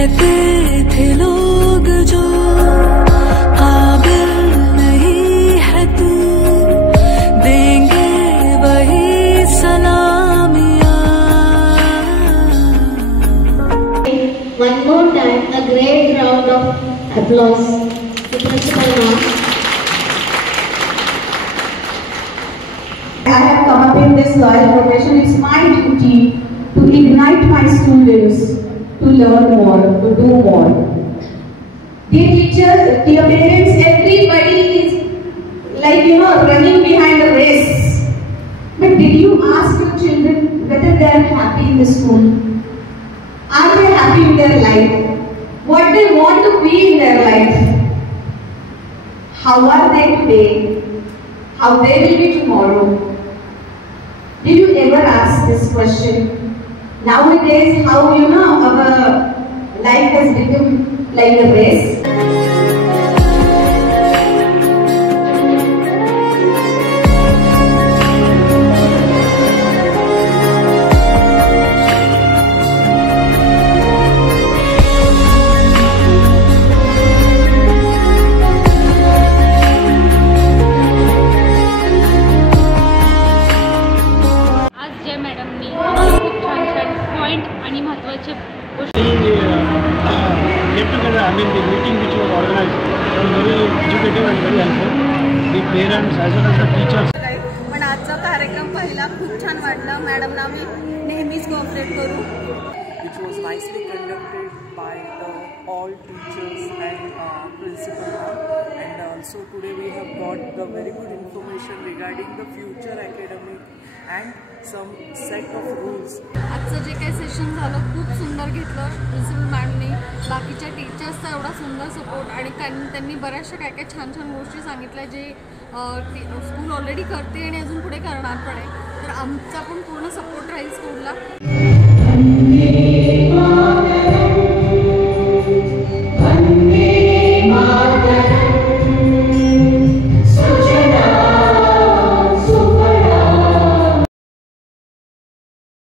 कहते थे लोग जो काबिल नहीं है तू, देंगे वही सलामियां। One more time, a great round of applause to Principal Ma'am. I have come up in this loyal profession. It's my duty to ignite my students to learn more, to do more. Dear teachers, dear parents, everybody is running behind a race. But did you ask your children whether they are happy in the school? Are they happy in their life? What they want to be in their life? How are they today? How they will be tomorrow? Did you ever ask this question? Nowadays, how our life has become like a race. I mean, the meeting which was organized was very educative and very helpful. The parents as well as the teachers. पण आजचा कार्यक्रम पाहिला खूप छान वाटला. मॅडमना मी नेहमीच cooperate करू. Which was nicely conducted by all teachers and principal. And also today we have got the very good information regarding the future academic and some set of rules. आजचं जे काही सेशन झालं खूप सुंदर घेतलं प्रिन्सिपल मॅडमने. बाकीच्या टीचर्सचा एवढा सुंदर सपोर्ट आणि त्यांनी बऱ्याचशा काय काय छान छान गोष्टी सांगितल्या जे स्कूल ऑलरेडी करते आणि अजून पुढे करणार पण आहे. तर आमचा पण पूर्ण सपोर्ट राहील स्कूलला.